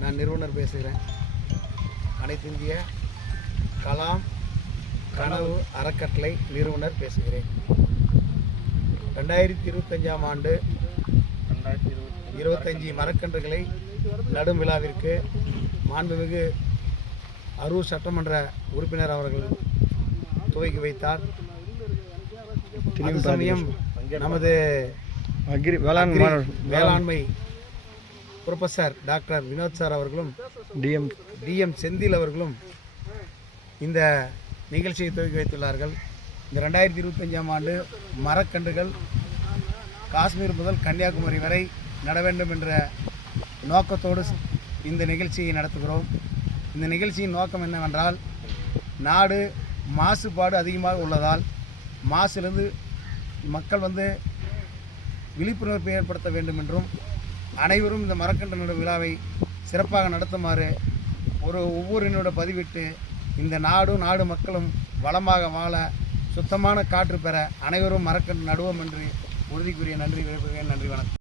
நான் நிறுவனர் பேசுகிறேன். அனைத்து இந்திய கலாம் கனவு அறக்கட்டளை நிறுவனர் பேசுகிறேன். 2025ஆம் ஆண்டு 25 மரக்கன்றுகளை நடும் விழாவிற்கு மாண்புமிகு அரூர் சட்டமன்ற உறுப்பினர் அவர்கள் துவக்கி வைத்தார். அதே சமயம் நமது வேளாண்மை புரொஃபசர் டாக்டர் வினோத் சார் அவர்களும் டிஎம் செந்தில் அவர்களும் இந்த நிகழ்ச்சியை துவக்கி வைத்துள்ளார்கள். இந்த 2025ஆம் ஆண்டு மரக்கன்றுகள் காஷ்மீர் முதல் கன்னியாகுமரி வரை நட வேண்டும் என்ற நோக்கத்தோடு இந்த நிகழ்ச்சியை நடத்துகிறோம். இந்த நிகழ்ச்சியின் நோக்கம் என்னவென்றால், நாடு மாசுபாடு அதிகமாக உள்ளதால் மாசிலிருந்து மக்கள் விழிப்புணர்வு ஏற்படுத்த வேண்டும் என்றும், அனைவரும் இந்த மரக்கன்று நடும் விழாவை சிறப்பாக நடத்துமாறு ஒவ்வொருவரோட பதிவிட்டு, இந்த நாடு மக்களும் வளமாக வாழ, சுத்தமான காற்று பெற அனைவரும் மரக்கன்று நடுவோம் என்று உறுதி கூறிய நன்றி விடைபெறுகிறேன். நன்றி, வணக்கம்.